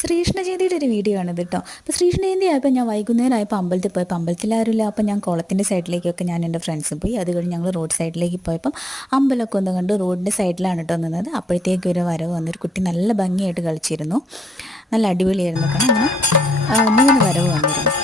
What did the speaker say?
ശ്രീകൃഷ്ണ ജയന്തിയുടെ ഒരു വീഡിയോ ആണിത് കേട്ടോ. അപ്പോൾ ശ്രീകൃഷ്ണ ജയന്തി ആയപ്പോൾ ഞാൻ വൈകുന്നേരം ആയപ്പോൾ അമ്പലത്തിൽ പോയപ്പോൾ അമ്പലത്തിൽ ആരുമില്ല. അപ്പോൾ ഞാൻ കുളത്തിൻ്റെ സൈഡിലേക്കൊക്കെ ഞാൻ എൻ്റെ ഫ്രണ്ട്സും പോയി. അത് കഴിഞ്ഞ് ഞങ്ങൾ റോഡ് സൈഡിലേക്ക് പോയപ്പം അമ്പലമൊക്കെ ഒന്ന് കണ്ട് റോഡിൻ്റെ സൈഡിലാണ് കേട്ടോ നിന്നത്. അപ്പോഴത്തേക്ക് ഒരു വരവ് വന്നൊരു കുട്ടി നല്ല ഭംഗിയായിട്ട് കളിച്ചിരുന്നു. നല്ല അടിപൊളിയായിരുന്നു. കാരണം അങ്ങനെ 3 വരവ് വന്നിരുന്നു.